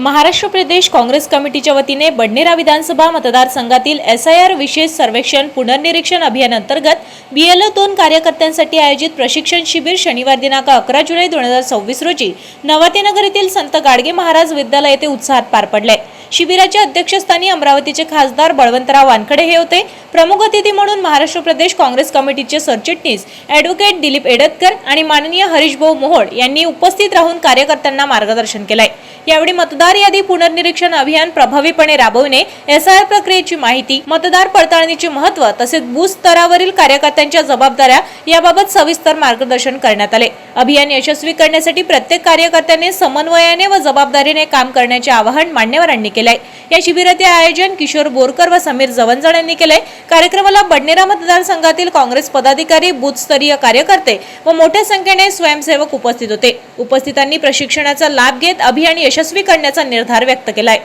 महाराष्ट्र प्रदेश काँग्रेस कमिटीच्या वतीने बडनेरा विधानसभा मतदारसंघातील SIR विशेष सर्वेक्षण पुनर्निरीक्षण अभियान अंतर्गत BLO 2 कार्यकर्त्यांसाठी आयोजित प्रशिक्षण शिबिर शनिवार दिनांक 11 जुलै 2026 रोजी नवातीनगर येथील संत गाडगे महाराज विद्यालय येथे उत्साहात पार पडले। शिबिराच्या अध्यक्षस्थानी अमरावतीचे खासदार बळवंतराव वानखडे हे होते। प्रमुख अतिथी म्हणून महाराष्ट्र प्रदेश काँग्रेस कमिटीचे सरचिटणीस ॲडव्होकेट दिलीप एडतकर आणि माननीय हरीशभाऊ मोहोळ यांनी उपस्थित राहून कार्यकर्त्यांना मार्गदर्शन केले। यावेळी मतदार यादी पुनर्निरीक्षण अभियान प्रभावीपणे राबवणे, SIR प्रक्रियेची माहिती, मतदार पडताळणीचे महत्त्व तसेच बूथ स्तरावरील कार्यकर्त्यांच्या जबाबदाऱ्या याबाबत सविस्तर मार्गदर्शन करण्यात आले। अभियान यशस्वी करण्यासाठी प्रत्येक कार्यकर्त्याने समन्वयाने व जबाबदारीने काम करण्याचे आवाहन मान्यवरांनी केले। या शिबिराचे आयोजन किशोर बोरकर व समीर जवंजळ यांनी केले। कार्यक्रमाला बडनेरा मतदारसंघातील काँग्रेस पदाधिकारी, बूथ स्तरीय कार्यकर्ते व मोठ्या संख्येने स्वयंसेवक उपस्थित होते। उपस्थितांनी प्रशिक्षणाचा लाभ घेत अभियान यशस्वी करण्याचा निर्धार व्यक्त केलाय।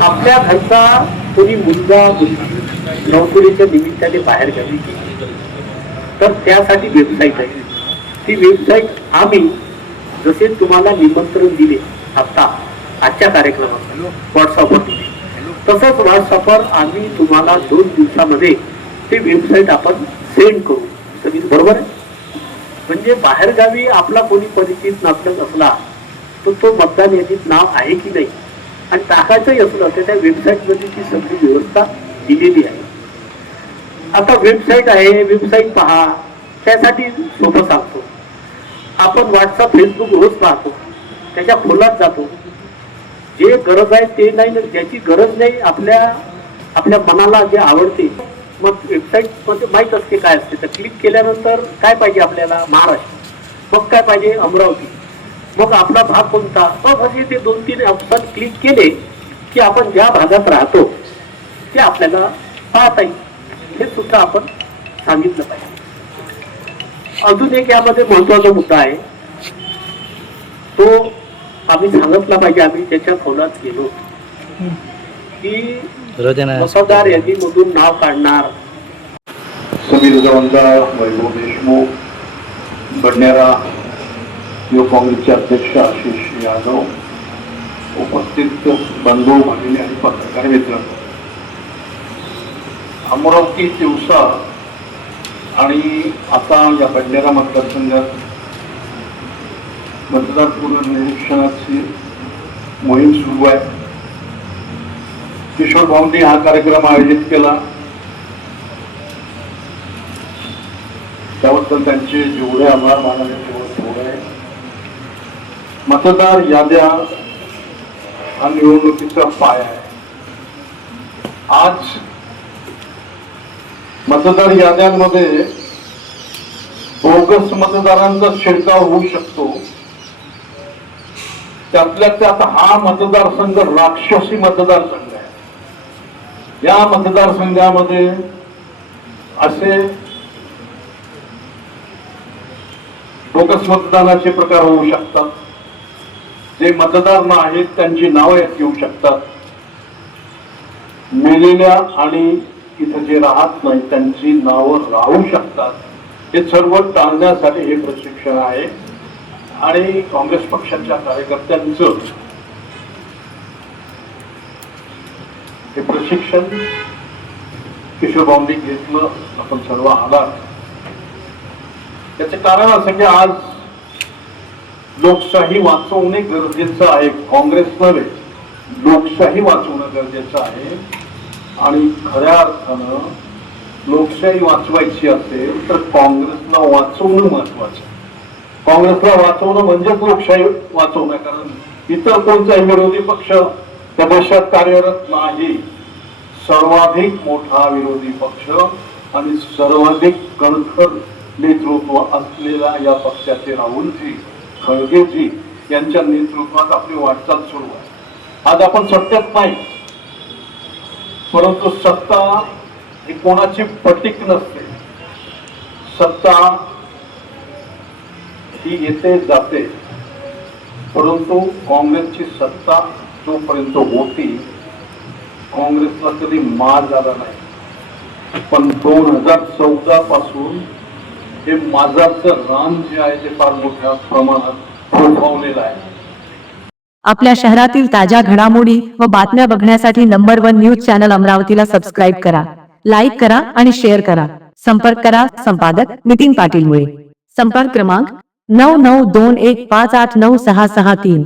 आपल्या घरचा कोणी मुलगा नोकरीच्या निमित्ताने बाहेर गेली तर त्यासाठी वेबसाईट आहे। ती वेबसाईट आम्ही जसे तुम्हाला निमंत्रण दिले आजच्या कार्यक्रमात व्हॉट्सअपवर दिले, तसंच व्हॉट्सअपवर आम्ही तुम्हाला 2 दिवसामध्ये ती वेबसाईट आपण सेंड करू। बरोबर आहे? म्हणजे बाहेरगावी आपला कोणी परिचित नागरिक असला तर तो मतदान यादीत नाव आहे की नाही आणि टाकायचंही असलं तर त्या वेबसाईटमध्ये ती सगळी व्यवस्था दिलेली आहे। आता वेबसाईट आहे, वेबसाईट पहा, त्यासाठी सोपं सांगतो। आपण व्हॉट्सअप, फेसबुक रोज पाहतो, त्याच्या खोलात जातो। जे गरज आहे ते नाही, ज्याची गरज नाही, आपल्या मनाला जे आवडते मग वेबसाईट मध्ये माहीत असते काय असते। तर क्लिक केल्यानंतर काय पाहिजे आपल्याला? महाराष्ट्र। मग काय पाहिजे? अमरावती। मग आपला भाग कोणता? मग असे ते 2-3 ऑप्शन क्लिक केले की आपण ज्या भागात राहतो ते आपल्याला पाहता येईल। हे सुद्धा आपण सांगितलं पाहिजे। अजून एक यामध्ये महत्वाचा मुद्दा आहे, तो आम्ही सांगितला पाहिजे। आम्ही त्याच्या खोलात गेलो की मतदार यादीमधून नाव काढणार समीर जवंजळ, वैभव देशमुख, बडनेरा युवक काँग्रेसचे अध्यक्ष आशिष यादव, उपस्थित बंधू, भगिनी आणि पत्रकार मित्र, अमरावती, तिवसा आणि आता या बडनेरा मतदारसंघात मतदार पुनर्निरीक्षणाची मोहीम सुरू आहे। किशोर भाऊंनी हा कार्यक्रम आयोजित केला, त्याबद्दल त्यांचे जेवढे आभार मानावे तेवढे थोडे आहे। मतदार याद्या हा निवडणुकीचा पाया आहे। आज मतदार याद्यांमध्ये बोगस मतदारांचा शिरकाव होऊ शकतो। त्यातल्या त्यात हा मतदारसंघ राक्षसी मतदारसंघ आहे। या मतदारसंघामध्ये असे बोगस मतदानाचे प्रकार होऊ शकतात। जे मतदार नाहीत त्यांची नावं यात येऊ शकतात। मेलेल्या आणि इथं जे राहत नाही त्यांची नावं राहू शकतात। हे सर्व टाळण्यासाठी हे प्रशिक्षण आहे आणि काँग्रेस पक्षाच्या कार्यकर्त्यांचं हे प्रशिक्षण किशोर भाऊंनी घेतलं, आपण सर्व आलात। याचे कारण असं की आज लोकशाही वाचवणे गरजेचं आहे। काँग्रेस नव्हे, लोकशाही वाचवणं गरजेचं आहे। आणि खऱ्या अर्थानं लोकशाही वाचवायची असेल तर काँग्रेसला वाचवणं महत्वाचं आहे। काँग्रेसला वाचवणं म्हणजेच लोकशाही वाचवणं, कारण इतर कोणताही विरोधी पक्ष त्या देशात कार्यरत नाही। सर्वाधिक मोठा विरोधी पक्ष आणि सर्वाधिक कणखर नेतृत्व असलेल्या या पक्षाचे राहुलजी, खळगेजी यांच्या नेतृत्वात आपली वाटचाल सुरू आहे। आज आपण सत्तेत नाही, परंतु सत्ता ही कोणाची पटीक नसते। सत्ता ही येते जाते, परंतु काँग्रेसची सत्ता जोपर्यंत होती काँग्रेसला कधी मार झाला नाही। पण 2014 पासून हे माजाचं रान जे आहे ते फार मोठ्या प्रमाणात फोफावलेलं आहे। आपल्या शहरातील ताज्या घडामोडी व बातम्या बघण्यासाठी नंबर 1 न्यूज चॅनल अमरावतीला सबस्क्राईब करा, लाईक करा आणि शेअर करा. संपर्क करा संपादक नितीन पाटील मुळे. संपर्क क्रमांक 9921589663.